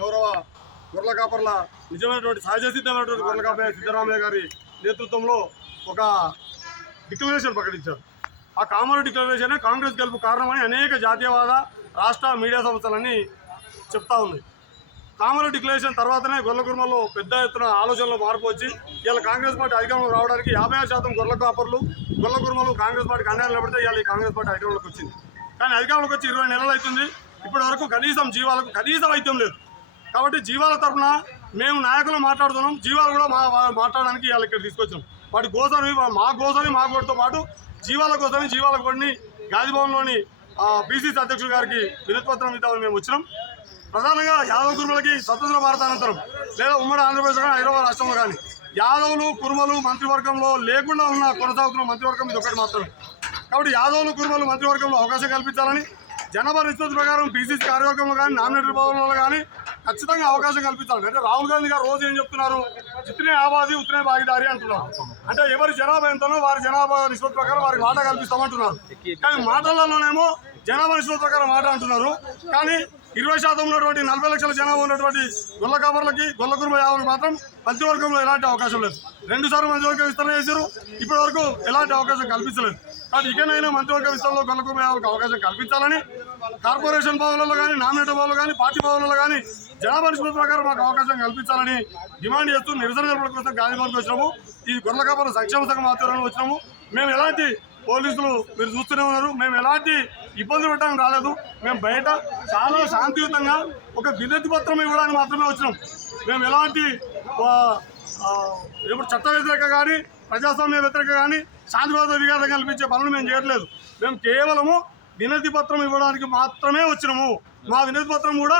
గౌరవ గొర్రెల కాపర్ల నిజమైనటువంటి సహజ సిద్ధమైనటువంటి గొర్రెల కాపర్ సిద్ధరామయ్య గారి నేతృత్వంలో ఒక డిక్లరేషన్ ప్రకటించారు. ఆ కామన్ డిక్లరేషనే కాంగ్రెస్ గెలుపు కారణమని అనేక జాతీయవాద రాష్ట్ర మీడియా సంస్థలన్నీ చెప్తా ఉన్నాయి. కామన్ డిక్లరేషన్ తర్వాతనే గొర్రెల కుర్మలో పెద్ద ఎత్తున ఆలోచనలో మార్పు వచ్చి ఇలా కాంగ్రెస్ పార్టీ అధికారంలో రావడానికి యాభై శాతం గొర్రెల కాపర్లు గొర్రెల కుర్మలు కాంగ్రెస్ పార్టీకి అండగా నిలబడితే ఇవాళ ఈ కాంగ్రెస్ పార్టీ అధికారంలోకి వచ్చింది. కానీ అధికారంలోకి వచ్చి ఇరవై నెలలు అవుతుంది. ఇప్పటి వరకు కనీసం జీవాలకు కనీసం వైద్యం లేదు. కాబట్టి జీవాల తరఫున మేము నాయకులు మాట్లాడుతున్నాం. జీవాలు కూడా మా మాట్లాడడానికి ఇవాళ ఇక్కడ తీసుకొచ్చాం. వాటి గోసని మా గోసని మా గోడితో పాటు జీవాల కోసని జీవాల కోడిని గాంధీభవన్లోని బీసీసీ అధ్యక్షుడు గారికి వినతిపత్రం ఇద్దామని మేము వచ్చినాం. ప్రధానంగా యాదవ కుర్మలకి స్వతంత్ర భారత అనంతరం లేదా ఉమ్మడి ఆంధ్రప్రదేశ్ కానీ హైదరాబాద్ రాష్ట్రంలో కానీ యాదవులు కురుమలు మంత్రివర్గంలో లేకుండా ఉన్న కొనసాగుతున్న మంత్రివర్గం ఇది ఒకటి మాత్రమే. కాబట్టి యాదవులు కురుమలు మంత్రివర్గంలో అవకాశం కల్పించాలని జనాభా నిష్పత్తి ప్రకారం బీసీసీ కార్యవర్గంలో కానీ నామినేటెడ్ భవనంలో కానీ ఖచ్చితంగా అవకాశం కల్పించాలి అంటే రాహుల్ గాంధీ గారు రోజు ఏం చెప్తున్నారు? చిత్రే ఆబాది ఉత్తరే భాగీదారి అంటున్నారు. అంటే ఎవరి జనాభా ఎంతనో వారి జనాభా నిష్పత్తి ప్రకారం వారికి వాటా కల్పిస్తామంటున్నారు. కానీ మాటలలోనేమో జనాభా నిష్పత్తి ప్రకారం మాట అంటున్నారు. కానీ ఇరవై శాతం ఉన్నటువంటి నలభై లక్షల జనాభా ఉన్నటువంటి గొల్ల కాపర్లకి గొల్ల కురుమ యాభై మాత్రం మంత్రివర్గంలో ఎలాంటి అవకాశం లేదు. రెండు సార్లు మంత్రివర్గం విస్తరణ చేశారు. ఇప్పటి వరకు ఎలాంటి అవకాశం కల్పించలేదు. కానీ ఇకనైనా మంత్రివర్గ విస్తరణలో గొల్ల కురుమ యాభైకి అవకాశం కల్పించాలని కార్పొరేషన్ భవనంలో కానీ నామినేటర్ భవన్లో కానీ పార్టీ భవనంలో కానీ జనాభా నిష్పత్తి ప్రకారం మాకు అవకాశం కల్పించాలని డిమాండ్ చేస్తూ నిరసన జరపడం కోసం గాంధీభవన్కి వచ్చినాము. ఈ గొర్రెల కాపర సంక్షేమ సంఘం ఆధ్వర్యంలో వచ్చినాము. మేము ఎలాంటి పోలీసులు మీరు చూస్తూనే ఉన్నారు. మేము ఎలాంటి ఇబ్బందులు పెట్టడానికి రాలేదు. మేము బయట చాలా శాంతియుతంగా ఒక వినతి పత్రం ఇవ్వడానికి మాత్రమే వచ్చినాం. మేము ఎలాంటి ఇప్పుడు చట్ట వ్యతిరేక కానీ ప్రజాస్వామ్య వ్యతిరేక కానీ శాంతివాద విఘాతం కల్పించే పనులు మేము చేయట్లేదు. మేము కేవలము వినతి పత్రం ఇవ్వడానికి మాత్రమే వచ్చినాము. మా వినతి పత్రం కూడా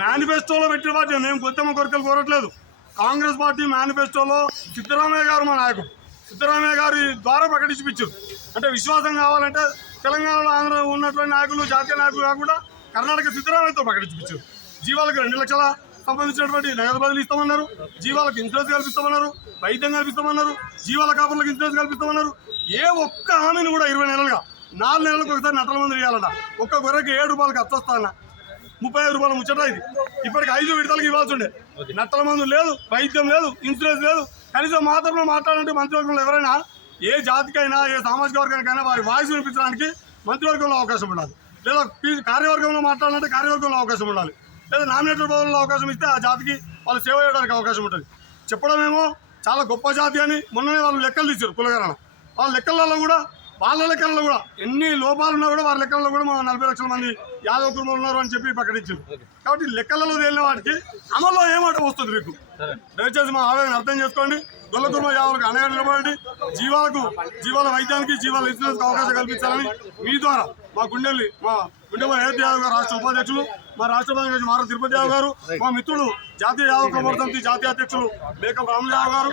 మేనిఫెస్టోలో పెట్టిన పార్టీ మేము కొత్తమ్మ కోరికలు కోరట్లేదు. కాంగ్రెస్ పార్టీ మేనిఫెస్టోలో సిద్ధరామయ్య గారు మా నాయకుడు. సిద్ధరామయ్య గారి ద్వారా ప్రకటించిపించారు అంటే విశ్వాసం కావాలంటే తెలంగాణలో ఆంధ్ర ఉన్నటువంటి నాయకులు జాతీయ నాయకులు కాకుండా కర్ణాటక సిద్ధరామయ్యతో ప్రకటించిపించారు జీవాలకు రెండు లక్షల సంబంధించినటువంటి నగదు బదిలీ ఇస్తామన్నారు. జీవాలకు ఇన్సూరెన్స్ కల్పిస్తామన్నారు. వైద్యం కల్పిస్తామన్నారు. జీవాల కాపులకు ఇన్సూరెన్స్ కల్పిస్తామన్నారు. ఏ ఒక్క హామీని కూడా ఇరవై నెలలుగా నాలుగు నెలలకు ఒకసారి నటల మంది ఇవ్వాలట. ఒక్క గొర్రెకి ఏడు రూపాయలకి అచ్చొస్తాన ముప్పై ఐదు రూపాయల ముచ్చట ఇది. ఇప్పటికి ఐదు విడతలకు ఇవ్వాల్సి ఉండే నట్టల మందు లేదు వైద్యం లేదు ఇన్సూరెన్స్ లేదు. కనీసం మాత్రమే మాట్లాడాలంటే మంత్రివర్గంలో ఎవరైనా ఏ జాతికైనా ఏ సామాజిక వర్గానికైనా వారి వాయిస్ వినిపించడానికి మంత్రివర్గంలో అవకాశం ఉండాలి. లేదా కార్యవర్గంలో మాట్లాడాలంటే కార్యవర్గంలో అవకాశం ఉండాలి. లేదా నామినేటెడ్ భవన్లో అవకాశం ఇస్తే ఆ జాతికి వాళ్ళు సేవ చేయడానికి అవకాశం ఉంటుంది. చెప్పడమేమో చాలా గొప్ప జాతి అని మొన్ననే వాళ్ళు లెక్కలు తీశారు కులగరణ వాళ్ళ లెక్కలలో కూడా వాళ్ళ లెక్కలలో కూడా ఎన్ని లోపాలు ఉన్నా కూడా వాళ్ళ లెక్కలలో కూడా మా నలభై లక్షల మంది యాదవ కుటుంబాలు ఉన్నారు అని చెప్పి ప్రకటించారు కాబట్టి లెక్కలలో తేలిన వాటికి అమల్లో ఏమాట వస్తుంది మీకు? దయచేసి మా ఆవేదన అర్థం చేసుకోండి. గొల్ల కుటుంబ యావలకు అనగా నిలబడండి. జీవాలకు జీవాల వైద్యానికి జీవాల ఇన్సూరెన్స్ అవకాశం కల్పించాలని మీ ద్వారా మా గుండెల్ని మా గుండెల అయోధ్య యాదవ్ గారు రాష్ట్ర ఉపాధ్యక్షులు మా రాష్ట్ర ఉపాధ్యక్షులు మార తిరుపతి యాదవ్ గారు మా మిత్రుడు జాతీయ యాదవ్ ప్రవర్తన జాతీయ అధ్యక్షులు మేకం రాములు యాదవ్ గారు.